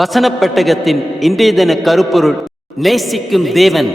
வசனப்பெட்டகத்தின் இன்றைய தின கருப்பொருள் நேசிக்கும் தேவன்.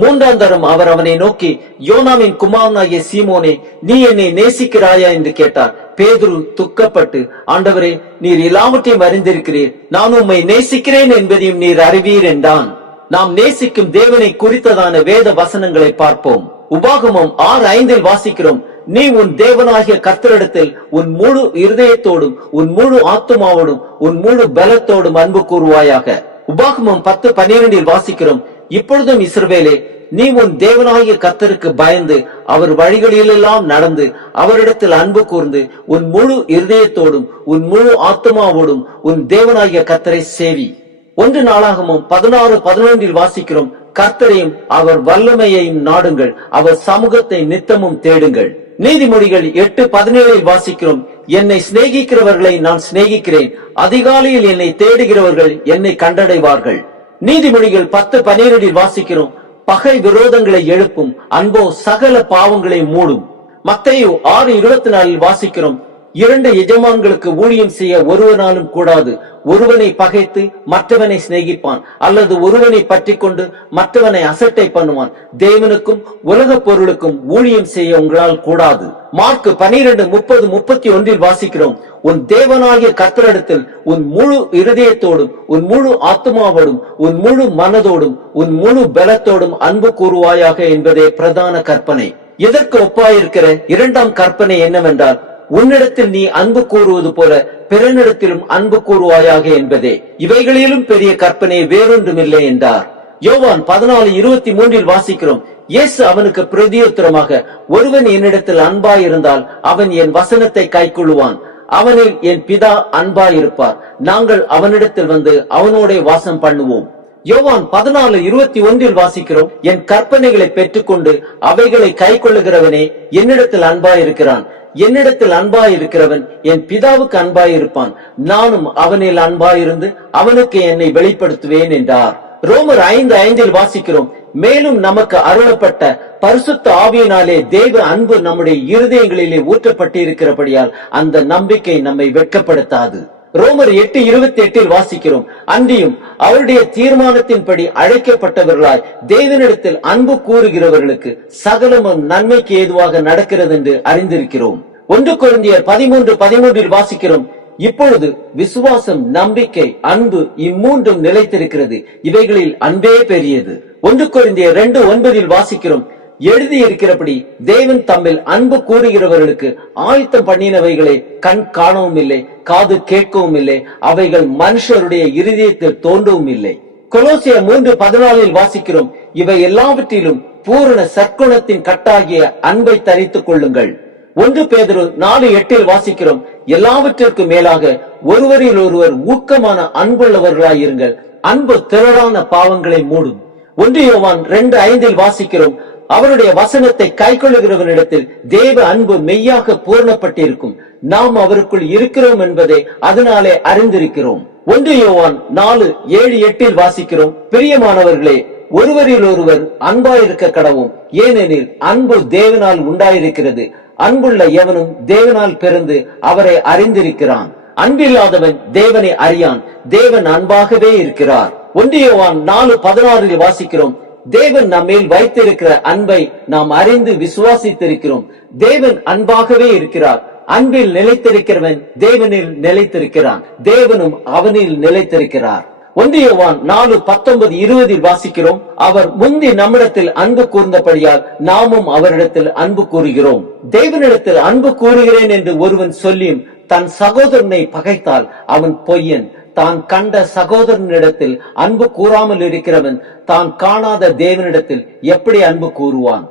மூன்றாம் தரம் அவர் அவனை நோக்கி யோனாவின் குமாரனாகிய சீமோனே நீ என்னை நேசிக்கிறாயா என்று கேட்டார். பேதுரு துக்கப்பட்டு ஆண்டவரே நீர் எல்லாவற்றையும் அறிந்திருக்கிறீர். நான் உம்மை நேசிக்கிறேன் என்பதையும் நீர் அறிவீர் என்றான். நாம் நேசிக்கும் தேவனை குறித்ததான வேத வசனங்களை பார்ப்போம். உபாகமம் ஆறு ஐந்தில் வாசிக்கிறோம். நீ உன் தேவனாகிய கத்தரிடத்தில் உன் முழு இருதயத்தோடும் உன் முழு ஆத்துமாவோடும் உன் முழு பலத்தோடும் அன்பு கூறுவாயாக. உபாகமம் பத்து பன்னிரண்டில் வாசிக்கிறோம். இப்பொழுதும் இஸ்ரவேலே நீ உன் தேவனாகிய கர்த்தருக்கு பயந்து அவர் வழிகளிலெல்லாம் நடந்து அவரிடத்தில் அன்பு கூர்ந்து உன் முழு இருதயத்தோடும் உன் முழு ஆத்மாவோடும் உன் தேவனாகிய கத்தரை சேவி. ஒன்று நாளாகமும் பதினாறு பதினொன்றில் வாசிக்கிறோம். கர்த்தரையும் அவர் வல்லமையையும் நாடுங்கள். அவர் சமூகத்தை நித்தமும் தேடுங்கள். நீதிமொழிகள் எட்டு பதினேழில் வாசிக்கிறோம் என்னை சிநேகிக்கிறவர்களை நான் சிநேகிக்கிறேன். அதிகாலையில் என்னை தேடுகிறவர்கள் என்னை கண்டடைவார்கள். நீதிமொழிகள் பத்து பனிரெண்டில் வாசிக்கிறோம் பகை விரோதங்களை எழுப்பும் அன்போ சகல பாவங்களை மூடும். மத்தையோ ஆறு இருபத்தி நாலில் வாசிக்கிறோம் இரண்டு எஜமான்களுக்கு ஊழியம் செய்ய ஒருவனாலும் கூடாது ஒருவனை பகைத்து மற்றவனை சிநேகிப்பான். அல்லது ஒருவனை பற்றி கொண்டு மற்றவனை அசட்டை பண்ணுவான். தேவனுக்கும் உலக பொருளுக்கும் ஊழியம் செய்ய உங்களால் கூடாது. மார்க் பனிரெண்டு முப்பது முப்பத்தி ஒன்றில் வாசிக்கிறோம். உன் தேவனாகிய கத்தரிடத்தில் உன் முழு இருதயத்தோடும் உன் முழு ஆத்மாவோடும் உன் முழு மனதோடும் உன் முழு பலத்தோடும் அன்பு கூறுவாயாக என்பதே பிரதான கற்பனை. இதற்கு ஒப்பாயிருக்கிற இரண்டாம் கற்பனை என்னவென்றால் உன்னிடத்தில் நீ அன்பு கூறுவது போல பிறனிடத்திலும் அன்பு கூறுவாயாக என்பதே. இவைகளிலும் பெரிய கற்பனை வேறொன்றுமில்லை என்றார். யோவான் பதினாலு இருபத்தி மூன்றில் வாசிக்கிறோம். இயேசு அவனுக்கு பிரதியுத்தரமாக ஒருவன் என்னிடத்தில் அன்பாயிருந்தால் அவன் என் வசனத்தை கைக்கொள்ளுவான். அவனில் என் பிதா அன்பாயிருப்பார். நாங்கள் அவனிடத்தில் வந்து அவனோட வாசம் பண்ணுவோம். யோவான் பதினாலு இருபத்தி ஒன்றில் வாசிக்கிறோம். என் கற்பனைகளை பெற்றுக்கொண்டு அவைகளை கை கொள்ளுகிறவனே என்னிடத்தில் அன்பாயிருக்கிறான். என்னிடத்தில் அன்பாயிருக்கிறவன் என் பிதாவுக்கு அன்பாயிருப்பான் நானும் அவனில் அன்பாயிருந்து அவனுக்கு என்னை வெளிப்படுத்துவேன் என்றார். ரோமர் ஐந்து ஐந்தில் வாசிக்கிறோம். மேலும் நமக்கு அருளப்பட்ட பரிசுத்த ஆவியினாலே தேவ அன்பு நம்முடைய இருதயங்களிலே ஊற்றப்பட்டிருக்கிறபடியால் அந்த நம்பிக்கை நம்மை வெட்கப்படுத்தாது. ரோமர் எட்டு இருபத்தி எட்டில் வாசிக்கிறோம். அன்றியும் அவருடைய தீர்மானத்தின்படி அழைக்கப்பட்டவர்களாய் தேவனிடத்தில் அன்பு கூறுகிறவர்களுக்கு சகலமும் நன்மைக்கு ஏதுவாக நடக்கிறது என்று அறிந்திருக்கிறோம். ஒன்று குழந்தையர் பதிமூன்று பதிமூன்றில் வாசிக்கிறோம். இப்பொழுது விசுவாசம் நம்பிக்கை அன்பு இம்மூன்றும் நிலைத்திருக்கிறது. இவைகளில் அன்பே பெரியது. ஒன்று குழந்தையர் ரெண்டு ஒன்பதில் வாசிக்கிறோம். எழுதி இருக்கிறபடி தேவன் தம்மில் அன்பு கூறுகிறவர்களுக்கு ஆயத்தம் பண்ணினவைகளை கண் காணவும் இல்லை காது கேட்கவும் இல்லை அவைகள் மனுஷருடைய இருதயத்தில் தோன்றவும் இல்லை. கொலோசிய மூன்று பதினாலில் வாசிக்கிறோம் இவை எல்லாவற்றிலும் பூரண சற்குணத்தின் கட்டாகிய அன்பை தரித்துக் கொள்ளுங்கள். ஒன்று பேதரு நாலு எட்டில் வாசிக்கிறோம் எல்லாவற்றிற்கும் மேலாக ஒருவரில் ஒருவர் ஊக்கமான அன்புள்ளவர்களாயிருங்கள் அன்பு திரளான பாவங்களை மூடும். ஒன்று யோவான் ரெண்டு ஐந்தில் வாசிக்கிறோம் அவருடைய வசனத்தை கைக்கொள்ளுகிறவனிடத்தில் தேவ அன்பு மெய்யாக பூர்ணப்பட்டிருக்கும். நாம் அவருக்குள் இருக்கிறோம் என்பதை அதனாலே அறிந்திருக்கிறோம். ஒன்று யோவான் நாலு ஏழு எட்டில் வாசிக்கிறோம். பிரியமானவர்களே ஒருவரில் ஒருவர் அன்பாயிருக்க கடவும். ஏனெனில் அன்பு தேவனால் உண்டாயிருக்கிறது. அன்புள்ள எவனும் தேவனால் பிறந்து அவரை அறிந்திருக்கிறான். அன்பில்லாதவன் தேவனை அறியான். தேவன் அன்பாகவே இருக்கிறார். ஒன்றியவான் நாலு பதினாறில் வாசிக்கிறோம். தேவன் நம்மேல் வைத்திருக்கிற அன்பை நாம் அறிந்து விசுவாசித்திருக்கிறோம். தேவன் அன்பாகவே இருக்கிறார். அன்பில் நிலைத்திருக்கிறவன் தேவனில் நிலைத்திருக்கிறான். தேவனும் அவனில் நிலைத்திருக்கிறார். ஒன்றியவான் நாலு பத்தொன்பது இருபதில் வாசிக்கிறோம். அவர் முந்தி நம்மிடத்தில் அன்பு கூர்ந்தபடியால் நாமும் அவரிடத்தில் அன்பு கூறுகிறோம். தேவனிடத்தில் அன்பு கூறுகிறேன் என்று ஒருவன் சொல்லியும் தன் சகோதரனை பகைத்தால் அவன் பொய்யன். தான் கண்ட சகோதரனிடத்தில் அன்பு கூறாமல் இருக்கிறவன் தான் காணாத தேவனிடத்தில் எப்படி அன்பு கூறுவான்?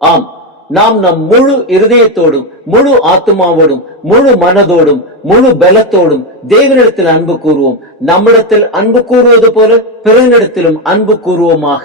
ஆம் நாம் நம் முழு இருதயத்தோடும் முழு ஆத்மாவோடும் முழு மனதோடும் முழு பலத்தோடும் தேவனிடத்தில் அன்பு கூறுவோம். நம்மிடத்தில் அன்பு கூறுவது போல பிறனிடத்திலும் அன்பு கூறுவோமாக.